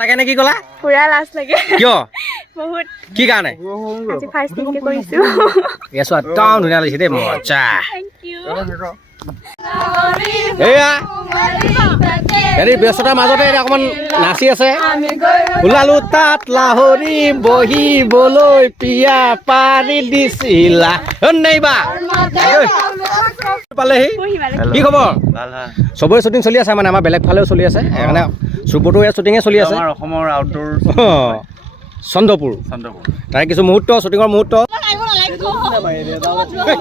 লাগে নে কি কলা পুৰা লাজ লাগে কিয় বহুত কি কাৰণে আজি ফাৰ্ষ্ট টাইম কৰিছো এসো একদম ধুনীয়া লাগিছে দেই মজা থ্যাংক ইউ এয়া হেৰি ব্যস্ততাৰ মাজতে অকণমান নাচি আছে ওলালো তাত লাহৰি বহিবলৈ পিয়া পাৰি দিছিলা নাইবা পালেহি কি খবৰ চবৰে শ্বুটিং চলি আছে মানে আমাৰ বেলেগ ফালেও চলি আছে সেইকাৰণে চুবতো ইয়াত শ্বুটিঙে চলি আছে অসমৰ আউটডোৰ চন্দ্ৰপুৰ তাৰে কিছু মুহূৰ্ত শ্বুটিঙৰ মুহূৰ্ত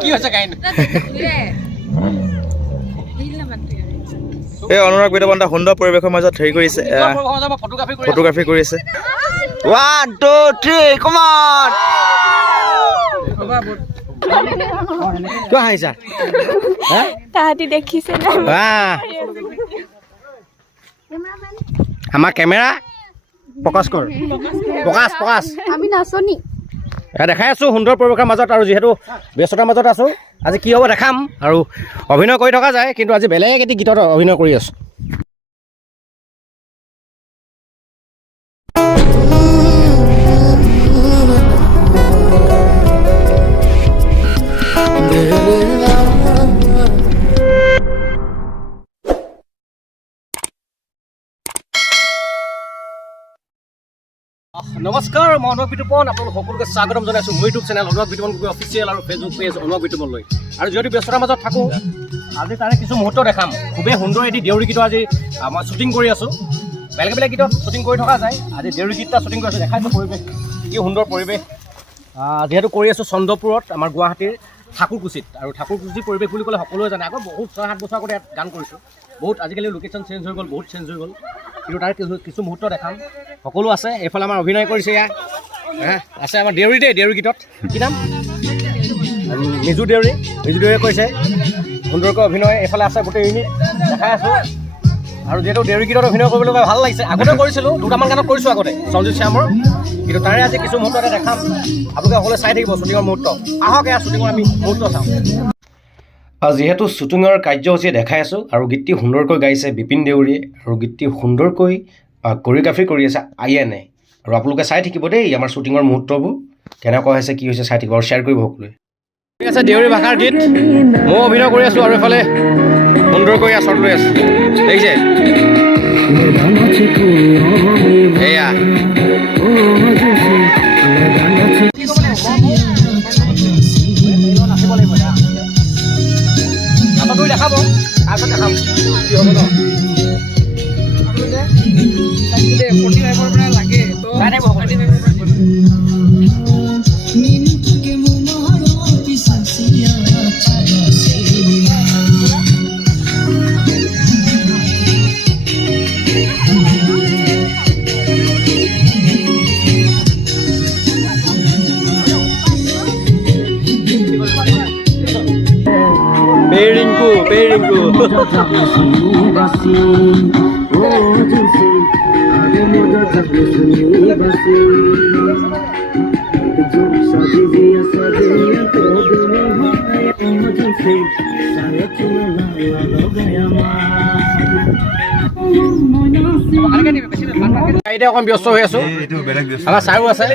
কি হৈছে এই অনুৰাগ বিদ্যাপন এটা সুন্দৰ পৰিৱেশৰ মাজত হেৰি কৰিছে ফটোগ্ৰাফী কৰিছে 1 2 3 কম অন কিয় হাঁহিছা তাহাঁতি দেখিছে না আমাৰ কেমেৰা প্ৰকাশ কৰ প্ৰকাশ আমি নাচনি দেখাই আছোঁ সুন্দৰ পৰিৱেশৰ মাজত আৰু যিহেতু ব্যস্ততাৰ মাজত আছোঁ আজি কি হ'ব দেখাম আৰু অভিনয় কৰি থকা যায় কিন্তু আজি বেলেগ এটি গীতত অভিনয় কৰি আছোঁ নমস্কাৰ মই অনুৰাগ বিতুপন আপোনালোক সকলোকে স্বাগতম জনাইছোঁ মোৰ YouTube channel Anurag Bitupan Gogoi official আৰু ফেচবুক পেজ অনুৰাগ বিতুপনলৈ আৰু যদি ব্যস্ততাৰ মাজত থাকোঁ আজি তাৰে কিছু মুহূৰ্ত দেখাম খুবেই সুন্দৰ এটি দেউৰী গীত আজি মই শ্বুটিং কৰি আছোঁ বেলেগ বেলেগ গীতত শ্বুটিং কৰি থকা যায় আজি দেউৰী গীত এটা শ্বুটিং কৰি আছোঁ দেখাইছোঁ পৰিৱেশ কি সুন্দৰ পৰিৱেশ যিহেতু কৰি আছোঁ চন্দ্ৰপুৰত আমাৰ গুৱাহাটীৰ ঠাকুৰকুছিত আৰু ঠাকুৰকুছিৰ পৰিৱেশ বুলি ক'লে সকলোৱে জানে আকৌ বহুত 6-7 বছৰ আগতে ইয়াত গান কৰিছোঁ বহুত আজিকালি লোকেশ্যন চেঞ্জ হৈ গ'ল বহুত চেঞ্জ হৈ গ'ল কিন্তু তাৰ কিছু মুহূৰ্ত দেখাম সকলো আছে এইফালে আমাৰ অভিনয় কৰিছে ইয়াত আছে আমাৰ দেউৰী দেউৰী গীতত কি নাম নিজু দেউৰীয়ে কৈছে সুন্দৰকৈ অভিনয় এইফালে আছে গোটেই ইউনিট দেখাই আছোঁ আৰু যিহেতু দেউৰী গীতত অভিনয় কৰিবলৈ ভাল লাগিছে আগতে কৰিছিলোঁ দুটামান গানত কৰিছোঁ আগতে সঞ্জিত শ্যামৰ কিন্তু তাৰে আজি কিছু মুহূৰ্ততে দেখাম আপোনালোকে সকলোৱে চাই থাকিব শ্বুটিঙৰ মুহূৰ্ত আহক এয়া শ্বুটিঙৰ আমি মুহূৰ্ত চাওঁ যিহেতু শ্বুটিঙৰ কাৰ্যসূচী দেখাই আছোঁ আৰু গীতটি সুন্দৰকৈ গাইছে বিপিন দেউৰীয়ে আৰু গীতটি সুন্দৰকৈ কৰিঅ'গ্ৰাফি কৰি আছে আইএনে আৰু আপোনালোকে চাই থাকিব দেই আমাৰ শ্বুটিঙৰ মুহূৰ্তবোৰ কেনেকুৱা হৈছে কি হৈছে চাই থাকিব আৰু শ্বেয়াৰ কৰিব সকলোৱে ঠিক আছে দেউৰী ভাষাৰ গীত ময়ো অভিনয় কৰি আছোঁ আৰু এইফালে সুন্দৰকৈ আচৰণ লৈ আছে দেখিছে এয়া দেখাব তাৰপিছত দেখাম কি হ'ব ন Peringku. এতিয়া অকণ ব্যস্ত হৈ আছোঁ আমাৰ ছাৰো আছে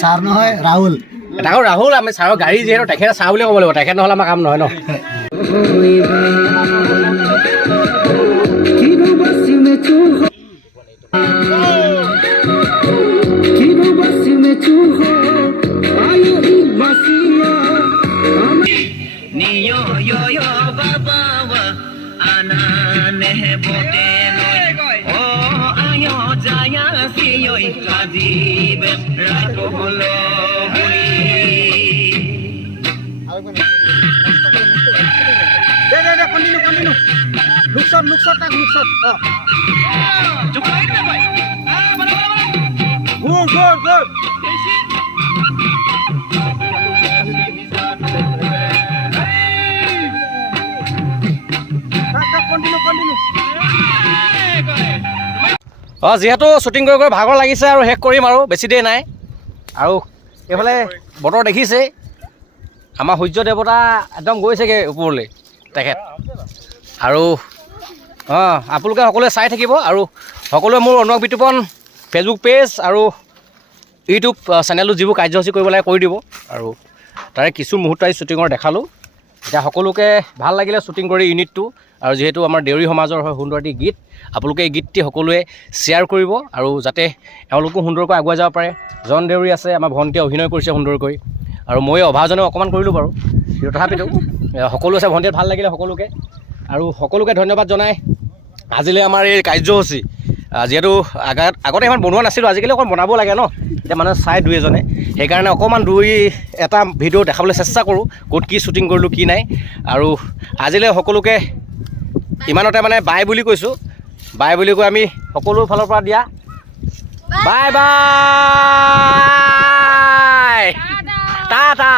ছাৰ নহয় ৰাহুল এটা ৰাহুল আমি ছাৰৰ গাড়ী যিহেতু তেখেতে ছাৰ বুলি ক'ব লাগিব তেখেত নহ'লে আমাৰ কাম নহয় ন Look shot. Good. যিহেতু শ্বুটিং কৰি ভাগৰ লাগিছে আৰু শেষ কৰিম আৰু বেছি দেৰি নাই আৰু এইফালে বতৰ দেখিছে আমাৰ সূৰ্য দেৱতা একদম গৈছেগৈ ওপৰলৈ তেখেত আৰু আপোনালোকে সকলোৱে চাই থাকিব আৰু সকলোৱে মোৰ অনুৰাগ বিতুপন ফেচবুক পেজ আৰু ইউটিউব চেনেলত যিবোৰ কাৰ্যসূচী কৰিব লাগে কৰি দিব আৰু তাৰে কিছু মুহূৰ্ত আজি শ্বুটিঙৰ দেখালোঁ এতিয়া সকলোকে ভাল লাগিলে শ্বুটিং কৰি ইউনিটটো আৰু যিহেতু আমাৰ দেউৰী সমাজৰ হয় সুন্দৰ এটি গীত আপোনালোকে এই গীতটি সকলোৱে শ্বেয়াৰ কৰিব আৰু যাতে এওঁলোকো সুন্দৰকৈ আগুৱাই যাব পাৰে জন দেউৰী আছে আমাৰ ভণ্টিয়ে অভিনয় কৰিছে সুন্দৰকৈ আৰু মই অভাজনে অকণমান কৰিলোঁ বাৰু কিন্তু তথাপিতো সকলো আছে ভণ্টিয়ে ভাল লাগিলে সকলোকে আৰু সকলোকে ধন্যবাদ জনাই আজিলৈ আমাৰ এই কাৰ্যসূচী যিহেতু আগতে ইমান বনোৱা নাছিলোঁ আজিকালি অকণ বনাব লাগে ন এতিয়া মানুহে চাই দুই এজনে সেইকাৰণে অকণমান এটা ভিডিঅ' দেখাবলৈ চেষ্টা কৰোঁ ক'ত কি শ্বুটিং কৰিলোঁ কি নাই আৰু আজিলৈ সকলোকে ইমানতে মানে বাই বুলি কৈছোঁ বাই বুলি কৈ আমি সকলো ফালৰ পৰা দিয়া বাই বাই টাটা